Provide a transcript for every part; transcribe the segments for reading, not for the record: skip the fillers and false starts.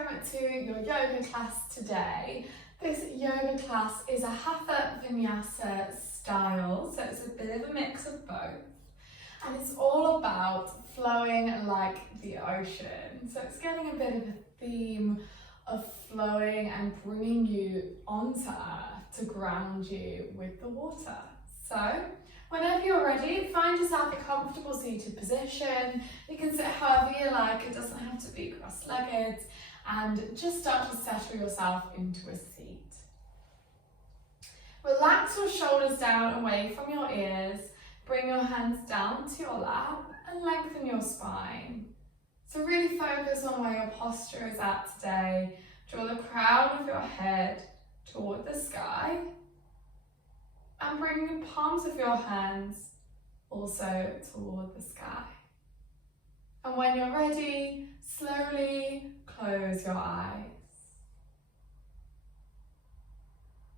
welcome to your yoga class today. This yoga class is a Hatha Vinyasa style, so it's a bit of a mix of both. And it's all about flowing like the ocean. So it's getting a bit of a theme of flowing and bringing you onto earth to ground you with the water. So whenever you're ready, find yourself a comfortable seated position. You can sit however you like, it doesn't have to be cross-legged, and just start to settle yourself into a seat. Relax your shoulders down away from your ears, bring your hands down to your lap and lengthen your spine. So really focus on where your posture is at today. Draw the crown of your head toward the sky and bring the palms of your hands also toward the sky. And when you're ready, slowly close your eyes.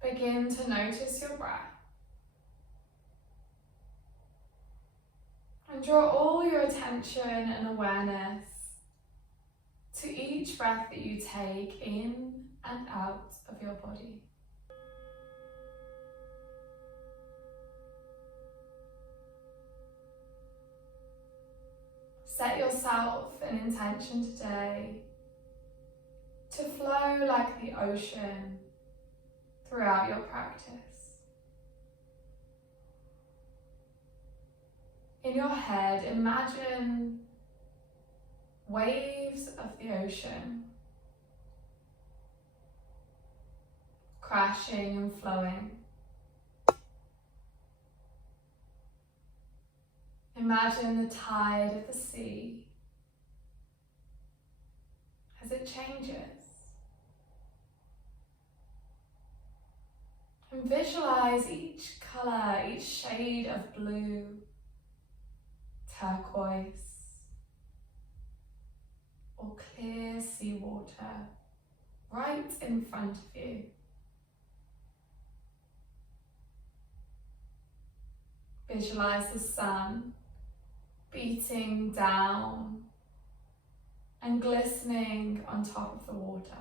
Begin to notice your breath. And draw all your attention and awareness to each breath that you take in and out of your body. Set yourself an intention today to flow like the ocean throughout your practice. In your head, imagine waves of the ocean crashing and flowing. Imagine the tide of the sea as it changes. And visualize each colour, each shade of blue, turquoise, or clear seawater right in front of you. Visualize the sun beating down and glistening on top of the water.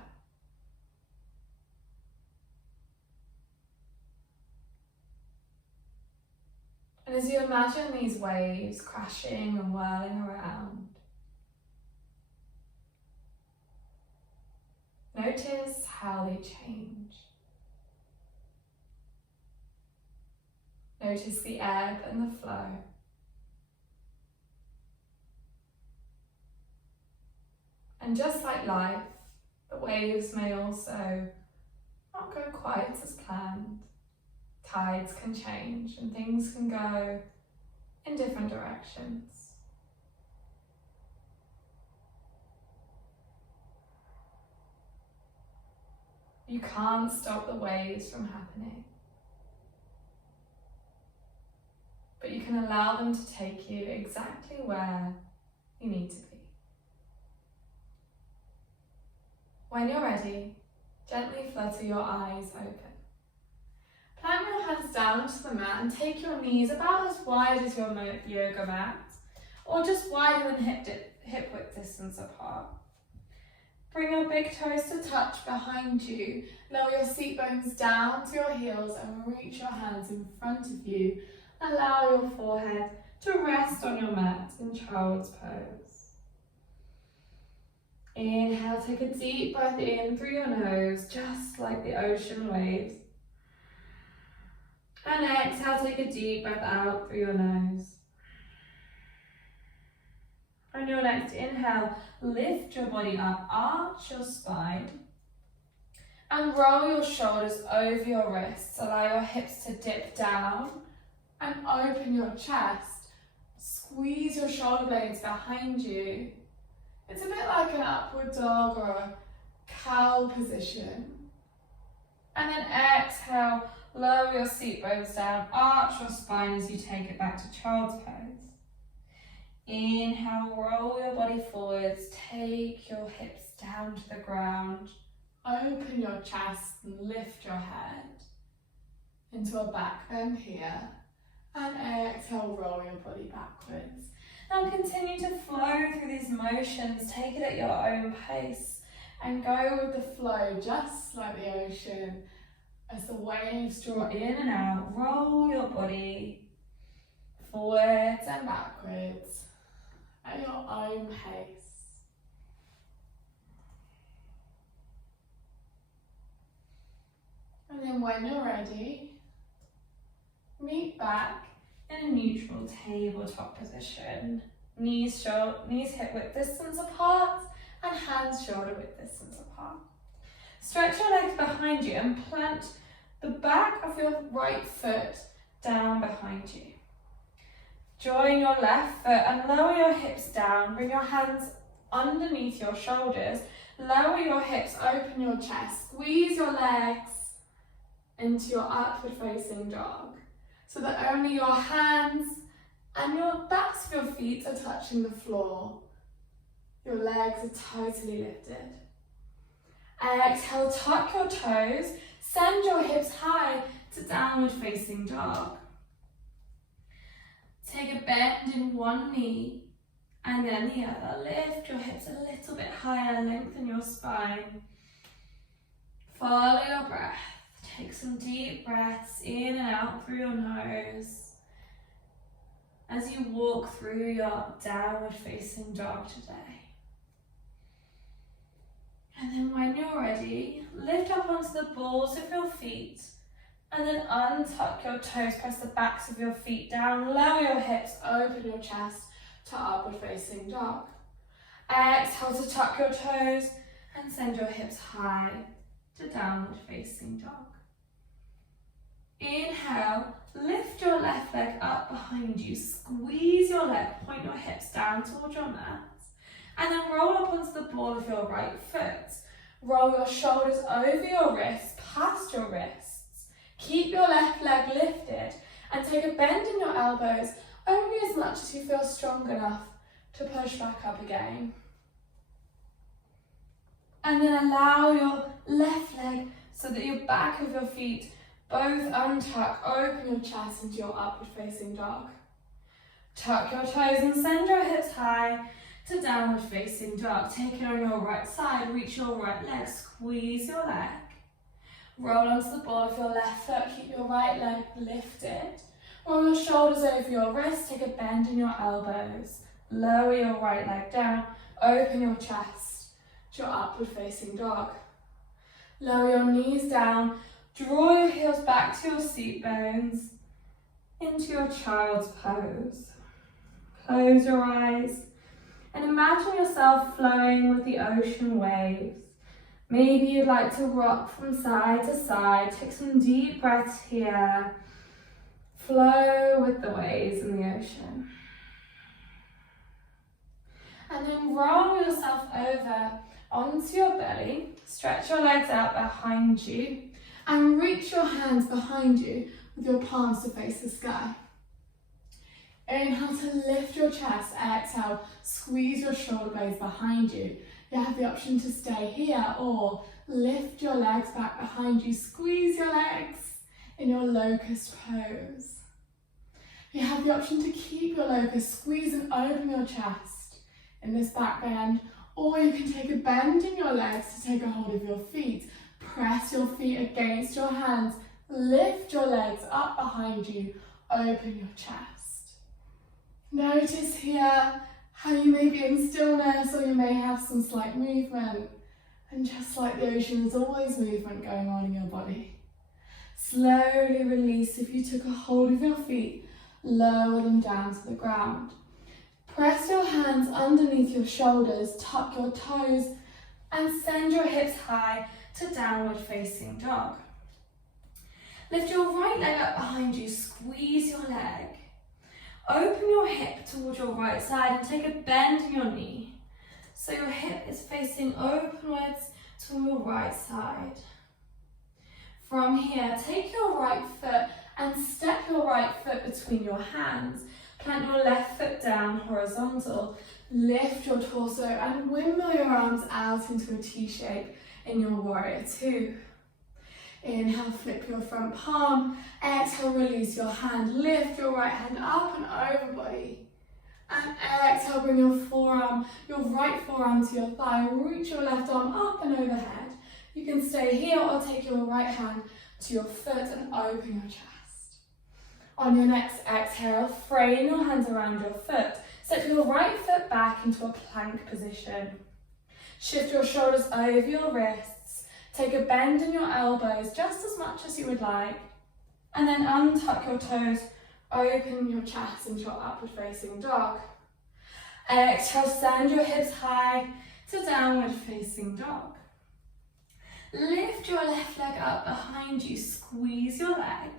And as you imagine these waves crashing and whirling around, notice how they change. Notice the ebb and the flow. And just like life, the waves may also not go quite as planned. Tides can change and things can go in different directions. You can't stop the waves from happening, but you can allow them to take you exactly where you need to be. When you're ready, gently flutter your eyes open. Plant your hands down to the mat and take your knees about as wide as your yoga mat, or just wider than hip width distance apart. Bring your big toes to touch behind you. Lower your seat bones down to your heels and reach your hands in front of you. Allow your forehead to rest on your mat in child's pose. Inhale, take a deep breath in through your nose, just like the ocean waves. And exhale, take a deep breath out through your nose. On your next inhale, lift your body up, arch your spine, and roll your shoulders over your wrists. Allow your hips to dip down and open your chest. Squeeze your shoulder blades behind you. It's a bit like an upward dog or a cow position. And then exhale, lower your seat bones down, arch your spine as you take it back to child's pose. Inhale, roll your body forwards, take your hips down to the ground, open your chest and lift your head into a back bend here, and exhale, roll your body backwards. Now continue to flow through these motions, take it at your own pace, And go with the flow, just like the ocean. As the waves draw in and out, roll your body forwards and backwards at your own pace. And then when you're ready, meet back in a neutral tabletop position. Knees hip width distance apart and hands shoulder width distance apart. Stretch your legs behind you and plant the back of your right foot down behind you. Join your left foot and lower your hips down. Bring your hands underneath your shoulders. Lower your hips, open your chest. Squeeze your legs into your upward facing dog so that only your hands and your backs of your feet are touching the floor. Your legs are totally lifted. Exhale, tuck your toes, send your hips high to downward facing dog. Take a bend in one knee and then the other. Lift your hips a little bit higher, lengthen your spine. Follow your breath. Take some deep breaths in and out through your nose as you walk through your downward facing dog today. And then when you're ready, lift up onto the balls of your feet and then untuck your toes, press the backs of your feet down, lower your hips, open your chest to upward facing dog. Exhale to tuck your toes and send your hips high to downward facing dog. Inhale, lift your left leg up behind you, squeeze your leg, point your hips down towards your mat, and then roll up onto the ball of your right foot. Roll your shoulders over your wrists, past your wrists. Keep your left leg lifted and take a bend in your elbows, only as much as you feel strong enough to push back up again. And then allow your left leg so that your back of your feet both untuck, open your chest into your upward facing dog. Tuck your toes and send your hips high to downward facing dog. Take it on your right side, reach your right leg, squeeze your leg. Roll onto the ball of your left foot, keep your right leg lifted. Roll your shoulders over your wrists, take a bend in your elbows. Lower your right leg down, open your chest to your upward facing dog. Lower your knees down, draw your heels back to your seat bones into your child's pose. Close your eyes and imagine yourself flowing with the ocean waves. Maybe you'd like to rock from side to side. Take some deep breaths here. Flow with the waves in the ocean. And then roll yourself over onto your belly. Stretch your legs out behind you and reach your hands behind you with your palms to face the sky. Inhale to lift your chest. Exhale, squeeze your shoulder blades behind you. You have the option to stay here or lift your legs back behind you. Squeeze your legs in your locust pose. You have the option to keep your locust, squeeze and open your chest in this back bend, or you can take a bend in your legs to take a hold of your feet. Press your feet against your hands, lift your legs up behind you, open your chest. Notice here how you may be in stillness or you may have some slight movement. And just like the ocean, there's always movement going on in your body. Slowly release. If you took a hold of your feet, lower them down to the ground. Press your hands underneath your shoulders, tuck your toes, and send your hips high to downward facing dog. Lift your right leg up behind you, squeeze your leg. Open your hip towards your right side and take a bend in your knee. So your hip is facing openwards to your right side. From here, take your right foot and step your right foot between your hands. Plant your left foot down horizontal. Lift your torso and windmill your arms out into a T shape in your warrior two. Inhale, flip your front palm. Exhale, release your hand. Lift your right hand up and over body. And exhale, bring your right forearm to your thigh. Reach your left arm up and overhead. You can stay here or take your right hand to your foot and open your chest. On your next exhale, frame your hands around your foot. Step your right foot back into a plank position. Shift your shoulders over your wrists. Take a bend in your elbows just as much as you would like. And then untuck your toes. Open your chest into your upward facing dog. Exhale, send your hips high to downward facing dog. Lift your left leg up behind you, squeeze your leg.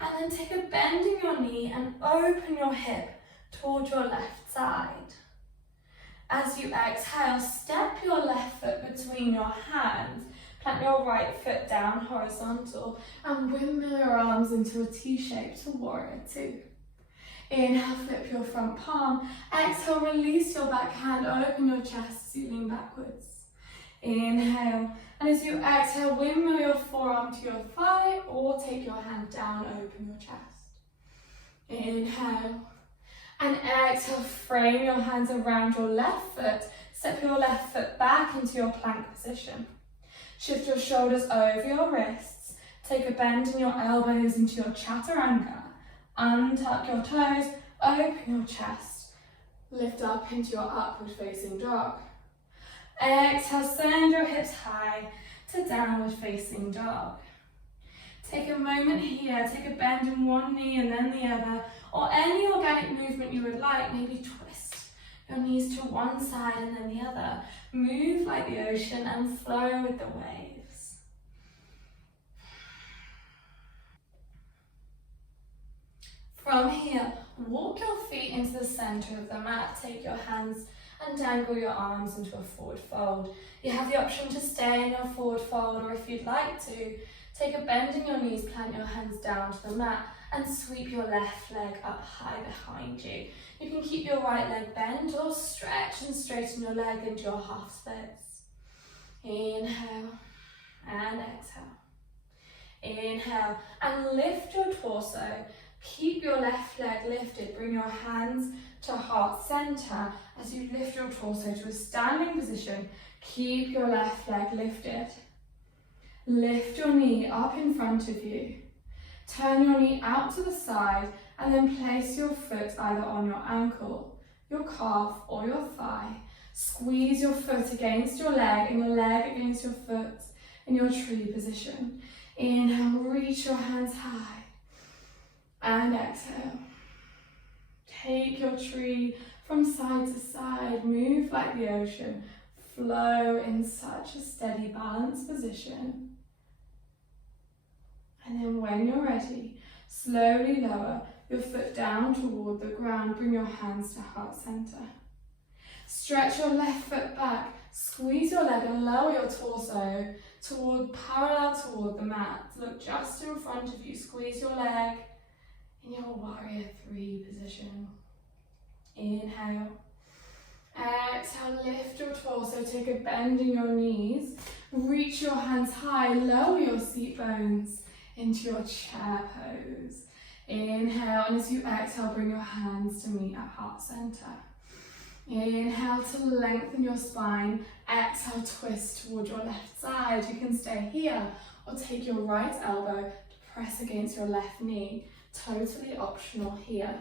And then take a bend in your knee and open your hip toward your left side. As you exhale, step your left foot between your hands. Plant your right foot down horizontal and windmill your arms into a T shape to warrior two. Inhale, flip your front palm. Exhale, release your back hand, open your chest as you lean backwards. Inhale, and as you exhale, windmill your forearm to your thigh or take your hand down, open your chest. Inhale, and exhale, frame your hands around your left foot. Step your left foot back into your plank position. Shift your shoulders over your wrists. Take a bend in your elbows into your chaturanga. Untuck your toes, open your chest. Lift up into your upward facing dog. Exhale, send your hips high to downward facing dog. Take a moment here, take a bend in one knee and then the other, or any organic movement you would like. Maybe twist your knees to one side and then the other. Move like the ocean and flow with the waves. From here, walk your feet into the center of the mat. Take your hands and dangle your arms into a forward fold. You have the option to stay in your forward fold, or if you'd like to, take a bend in your knees, plant your hands down to the mat and sweep your left leg up high behind you. You can keep your right leg bent or stretch and straighten your leg into your half splits. Inhale and exhale. Inhale and lift your torso. Keep your left leg lifted. Bring your hands to heart center as you lift your torso to a standing position. Keep your left leg lifted. Lift your knee up in front of you. Turn your knee out to the side and then place your foot either on your ankle, your calf or your thigh. Squeeze your foot against your leg and your leg against your foot in your tree position. Inhale, reach your hands high and exhale. Take your tree from side to side, move like the ocean, flow in such a steady balanced position. And then when you're ready, slowly lower your foot down toward the ground. Bring your hands to heart center. Stretch your left foot back, squeeze your leg and lower your torso parallel toward the mat. Look just in front of you, squeeze your leg in your warrior three position. Inhale. Exhale, lift your torso, take a bend in your knees. Reach your hands high, lower your seat bones into your chair pose. Inhale, and as you exhale, bring your hands to meet at heart center. Inhale to lengthen your spine. Exhale, twist toward your left side. You can stay here or take your right elbow to press against your left knee. Totally optional here.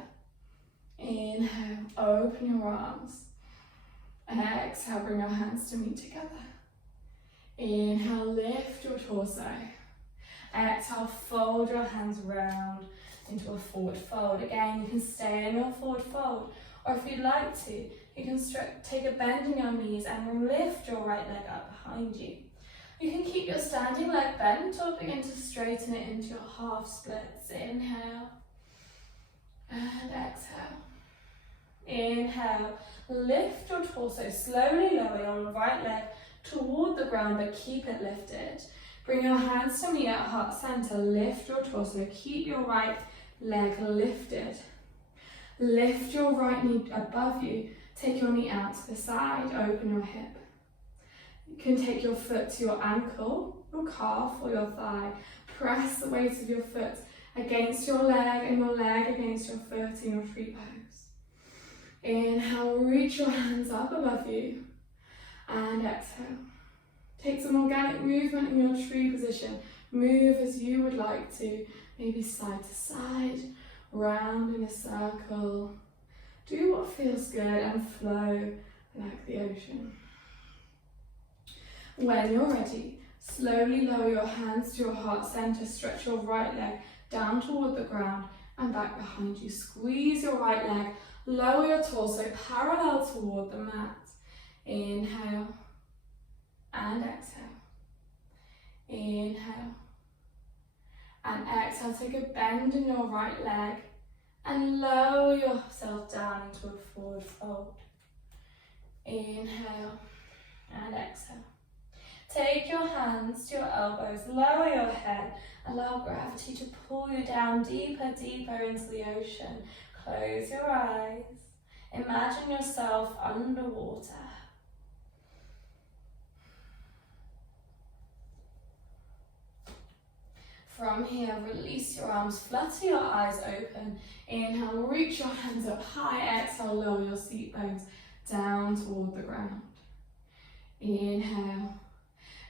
Inhale, open your arms. Exhale, bring your hands to meet together. Inhale, lift your torso. Exhale, fold your hands round into a forward fold. Again, you can stay in your forward fold, or if you'd like to, you can take a bend in your knees and lift your right leg up behind you. You can keep your standing leg bent or begin to straighten it into your half splits. Inhale and exhale. Inhale, lift your torso, slowly lower your right leg toward the ground, but keep it lifted. Bring your hands to meet at heart center, lift your torso, keep your right leg lifted. Lift your right knee above you, take your knee out to the side, open your hip. You can take your foot to your ankle, your calf or your thigh. Press the weight of your foot against your leg and your leg against your foot in your tree pose. Inhale, reach your hands up above you. And exhale. Take some organic movement in your tree position. Move as you would like to, maybe side to side, round in a circle. Do what feels good and flow like the ocean. When you're ready, slowly lower your hands to your heart center. Stretch your right leg down toward the ground and back behind you. Squeeze your right leg, lower your torso parallel toward the mat. Inhale and exhale. Inhale and exhale. Take a bend in your right leg and lower yourself down into a forward fold. Inhale and exhale. Take your hands to your elbows, lower your head, allow gravity to pull you down deeper, deeper into the ocean. Close your eyes. Imagine yourself underwater. From here, release your arms, flutter your eyes open. Inhale, reach your hands up high. Exhale, lower your seat bones down toward the ground. Inhale.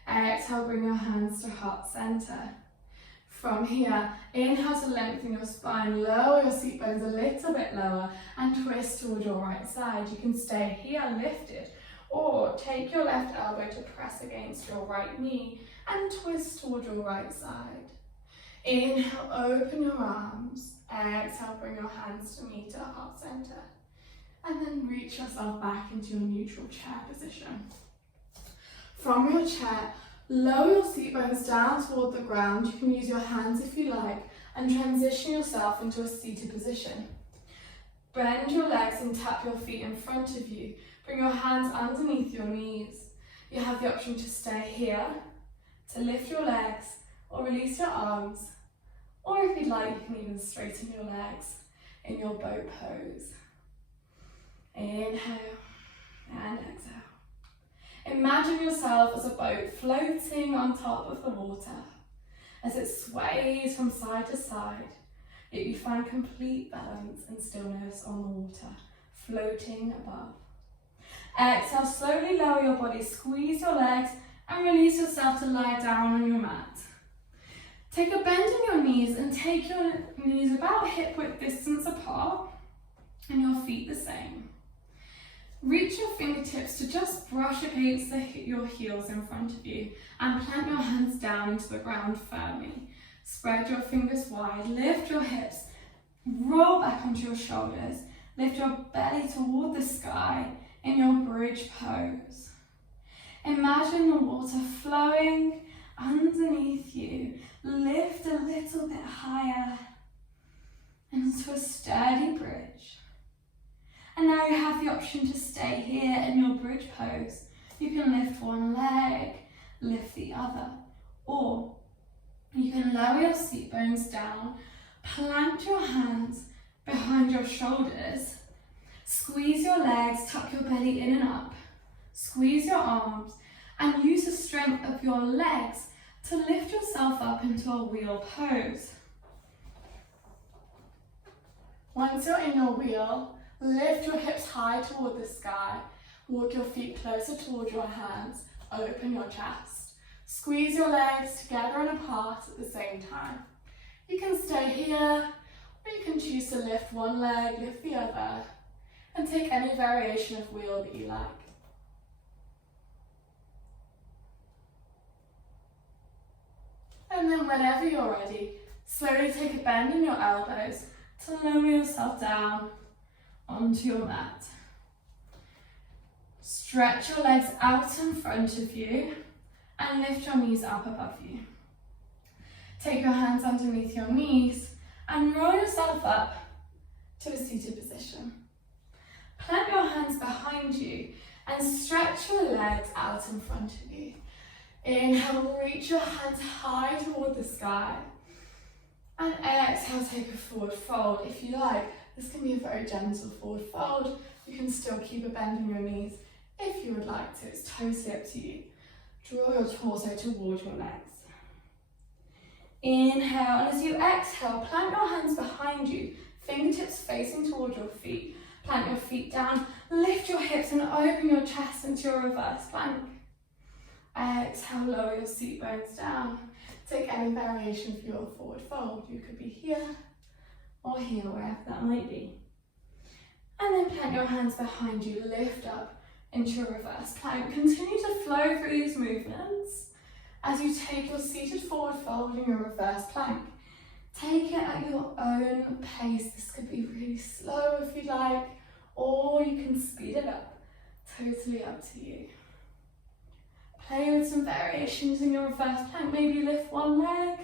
Exhale, bring your hands to heart center. From here, inhale to lengthen your spine, lower your seat bones a little bit lower and twist toward your right side. You can stay here lifted or take your left elbow to press against your right knee and twist toward your right side. Inhale, open your arms. Exhale, bring your hands to meet at heart center. And then reach yourself back into your neutral chair position. From your chair, lower your seat bones down toward the ground. You can use your hands if you like and transition yourself into a seated position. Bend your legs and tap your feet in front of you. Bring your hands underneath your knees. You have the option to stay here, to lift your legs or release your arms. Or if you'd like, you can even straighten your legs in your boat pose. Inhale and exhale. Imagine yourself as a boat floating on top of the water as it sways from side to side, yet you find complete balance and stillness on the water, floating above. Exhale, slowly lower your body, squeeze your legs and release yourself to lie down on your mat. Take a bend in your knees and take your knees about hip width distance apart and your feet the same. Reach your fingertips to just brush against your heels in front of you and plant your hands down into the ground firmly. Spread your fingers wide, lift your hips, roll back onto your shoulders, lift your belly toward the sky in your bridge pose. Imagine the water flowing underneath you. Lift a little bit higher into a sturdy bridge. And now you have the option to stay here in your bridge pose. You can lift one leg, lift the other, or you can lower your seat bones down, plant your hands behind your shoulders, squeeze your legs, tuck your belly in and up, squeeze your arms, and use the strength of your legs to lift yourself up into a wheel pose. Once you're in your wheel, lift your hips high toward the sky, walk your feet closer toward your hands, open your chest. Squeeze your legs together and apart at the same time. You can stay here, or you can choose to lift one leg, lift the other, and take any variation of wheel that you like. And then whenever you're ready, slowly take a bend in your elbows to lower yourself down onto your mat. Stretch your legs out in front of you and lift your knees up above you. Take your hands underneath your knees and roll yourself up to a seated position. Plant your hands behind you and stretch your legs out in front of you. Inhale, reach your hands high toward the sky. And exhale, take a forward fold. If you like, this can be a very gentle forward fold. You can still keep a bend in your knees if you would like to. It's totally up to you. Draw your torso towards your legs. Inhale, and as you exhale, plant your hands behind you, fingertips facing towards your feet. Plant your feet down, lift your hips and open your chest into your reverse plank. Exhale, lower your seat bones down. Take any variation for your forward fold. You could be here or here, wherever that might be. And then plant your hands behind you, lift up into your reverse plank. Continue to flow through these movements as you take your seated forward fold in your reverse plank. Take it at your own pace. This could be really slow if you like, or you can speed it up. Totally up to you. Play with some variations in your reverse plank. Maybe lift one leg,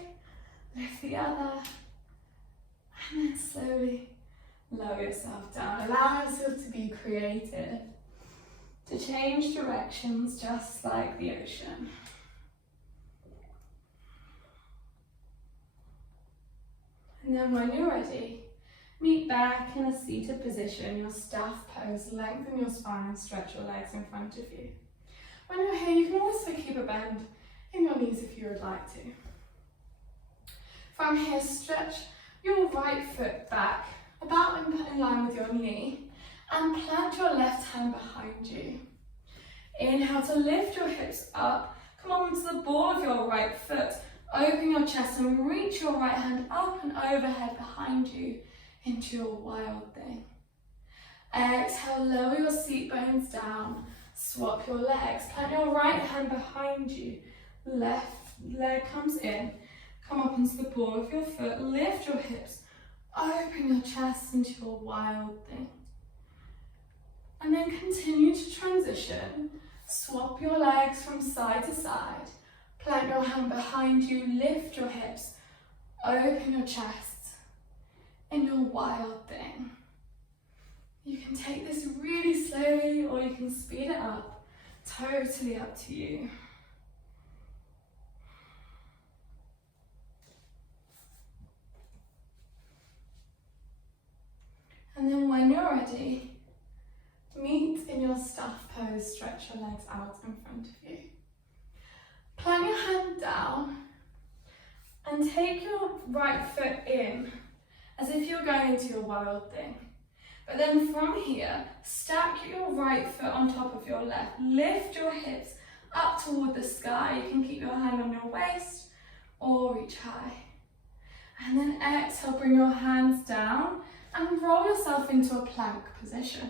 lift the other, and then slowly lower yourself down. Allow yourself to be creative, to change directions just like the ocean. And then when you're ready, meet back in a seated position, your staff pose. Lengthen your spine and stretch your legs in front of you. When you're here, you can also keep a bend in your knees if you would like to. From here, stretch your right foot back, about in line with your knee, and plant your left hand behind you. Inhale to lift your hips up. Come onto the ball of your right foot. Open your chest and reach your right hand up and overhead behind you into your wild thing. Exhale, lower your seat bones down. Swap your legs. Plant your right hand behind you. Left leg comes in. Come up into the ball of your foot. Lift your hips. Open your chest into your wild thing. And then continue to transition. Swap your legs from side to side. Plant your hand behind you, lift your hips, open your chest in your wild thing. You can take this really slowly or you can speed it up, totally up to you. And then when you're ready, meet in your staff pose, stretch your legs out in front of you. Plant your hand down and take your right foot in as if you're going into your wild thing. But then from here, stack your right foot on top of your left. Lift your hips up toward the sky. You can keep your hand on your waist or reach high. And then exhale, bring your hands down and roll yourself into a plank position.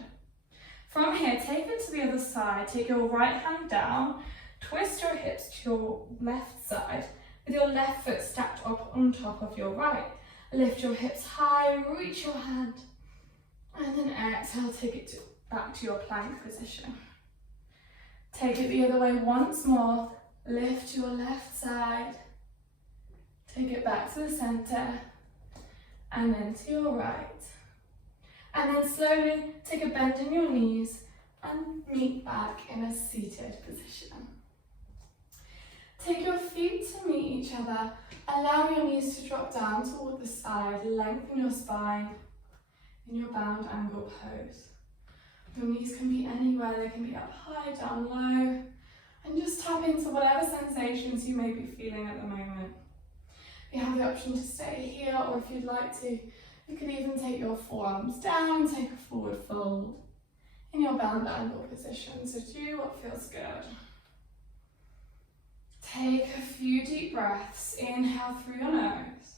From here, take it to the other side. Take your right hand down. Twist your hips to your left side with your left foot stacked up on top of your right. Lift your hips high, reach your hand, and then exhale, take it back to your plank position. Take it the other way once more, lift your left side, take it back to the center, and then to your right. And then slowly take a bend in your knees and meet back in a seated position. Take your feet to meet each other. Allow your knees to drop down toward the side. Lengthen your spine in your bound angle pose. Your knees can be anywhere. They can be up high, down low. And just tap into whatever sensations you may be feeling at the moment. You have the option to stay here, or if you'd like to, you can even take your forearms down, take a forward fold in your bound angle position. So do what feels good. Take a few deep breaths. Inhale through your nose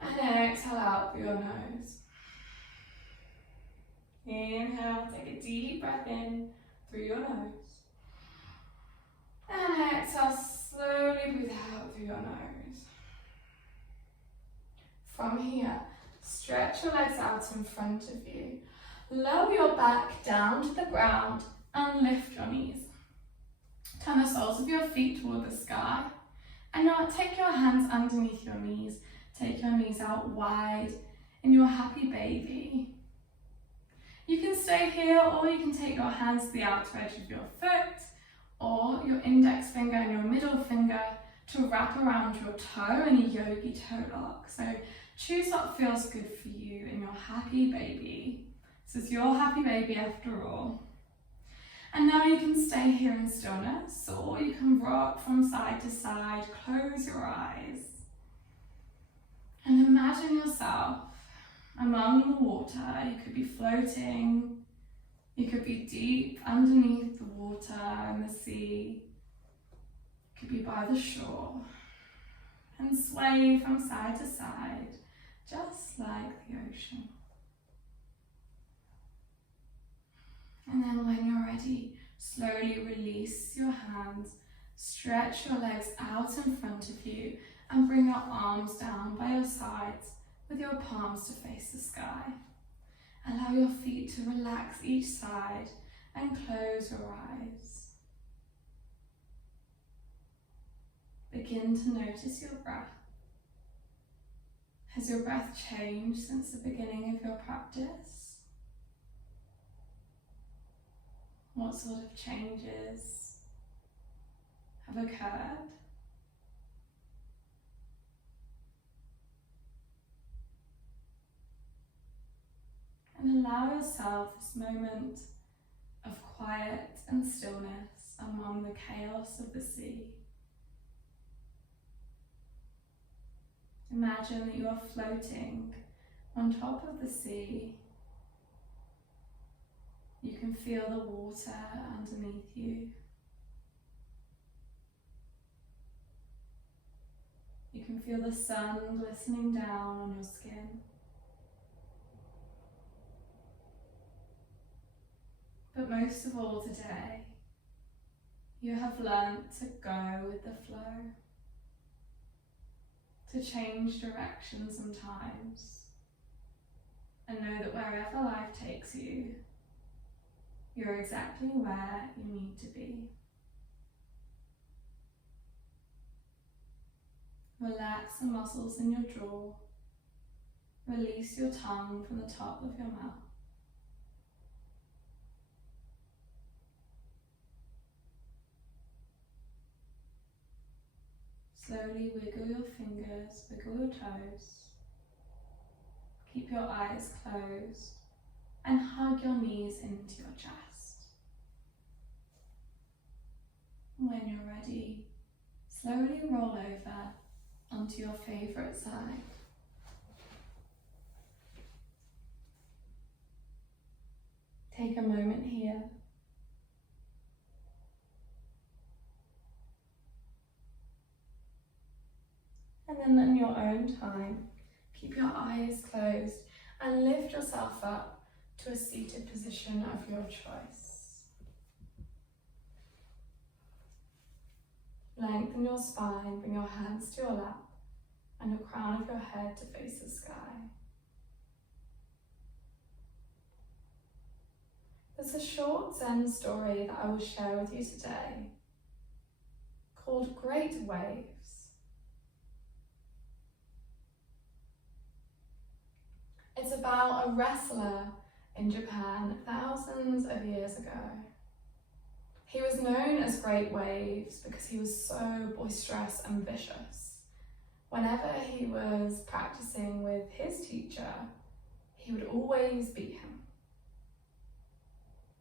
and exhale out through your nose. Inhale, take a deep breath in through your nose. And exhale, slowly breathe out through your nose. From here, stretch your legs out in front of you. Lower your back down to the ground and lift your knees. Turn the soles of your feet toward the sky. And now take your hands underneath your knees. Take your knees out wide in your happy baby. You can stay here, or you can take your hands to the outer edge of your foot, or your index finger and your middle finger to wrap around your toe in a yogi toe lock. So choose what feels good for you in your happy baby. This is your happy baby after all. And now you can stay here in stillness, or you can rock from side to side. Close your eyes and imagine yourself among the water. You could be floating, you could be deep underneath the water in the sea, you could be by the shore, and sway from side to side, just like the ocean. And then when you're ready, slowly release your hands, stretch your legs out in front of you, and bring your arms down by your sides with your palms to face the sky. Allow your feet to relax each side and close your eyes. Begin to notice your breath. Has your breath changed since the beginning of your practice? What sort of changes have occurred? And allow yourself this moment of quiet and stillness among the chaos of the sea. Imagine that you are floating on top of the sea. You can feel the water underneath you. You can feel the sun glistening down on your skin. But most of all today, you have learnt to go with the flow, to change direction sometimes, and know that wherever life takes you, you're exactly where you need to be. Relax the muscles in your jaw. Release your tongue from the top of your mouth. Slowly wiggle your fingers, wiggle your toes. Keep your eyes closed and hug your knees into your chest. When you're ready, slowly roll over onto your favourite side. Take a moment here. And then in your own time, keep your eyes closed and lift yourself up to a seated position of your choice. Lengthen your spine, bring your hands to your lap and the crown of your head to face the sky. There's a short Zen story that I will share with you today called Great Waves. It's about a wrestler in Japan thousands of years ago. He was known as Great Waves because he was so boisterous and vicious. Whenever he was practicing with his teacher, he would always beat him.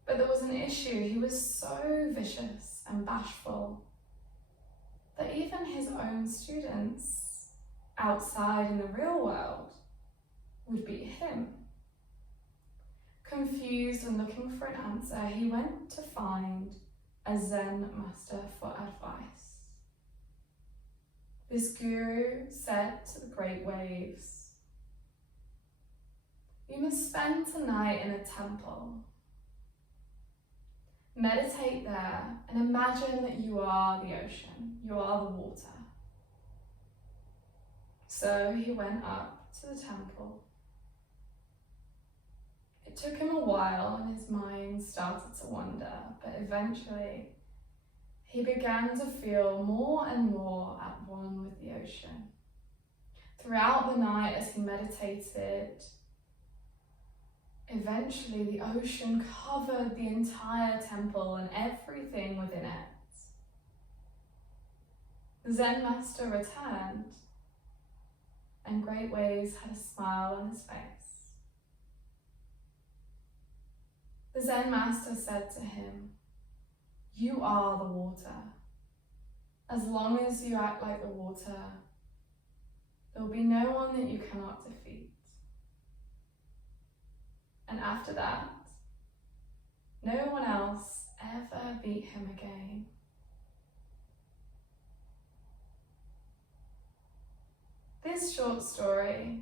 But there was an issue. He was so vicious and bashful that even his own students outside in the real world would beat him. Confused and looking for an answer, he went to find a Zen master for advice. This guru said to the Great Waves, "You must spend tonight in a temple. Meditate there and imagine that you are the ocean, you are the water." So he went up to the temple. It took him a while and his mind started to wander, but eventually he began to feel more and more at one with the ocean. Throughout the night as he meditated, eventually the ocean covered the entire temple and everything within it. The Zen master returned and Great Waves had a smile on his face. The Zen master said to him, "You are the water. As long as you act like the water, there will be no one that you cannot defeat." And after that, no one else ever beat him again. This short story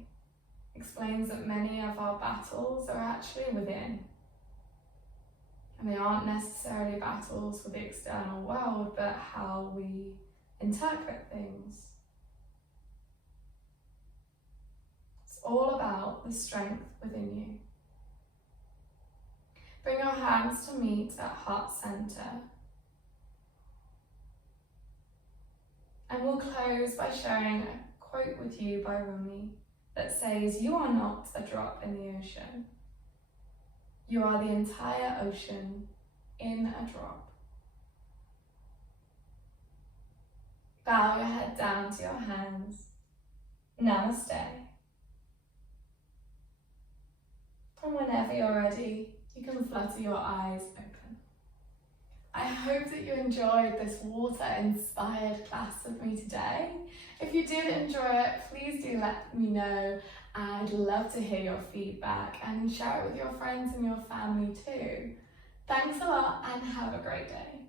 explains that many of our battles are actually within. And they aren't necessarily battles with the external world, but how we interpret things. It's all about the strength within you. Bring your hands to meet at heart center. And we'll close by sharing a quote with you by Rumi that says, "You are not a drop in the ocean. You are the entire ocean in a drop." Bow your head down to your hands. Namaste. And whenever you're ready, you can flutter your eyes open. I hope that you enjoyed this water-inspired class with me today. If you did enjoy it, please do let me know. I'd love to hear your feedback and share it with your friends and your family too. Thanks a lot and have a great day.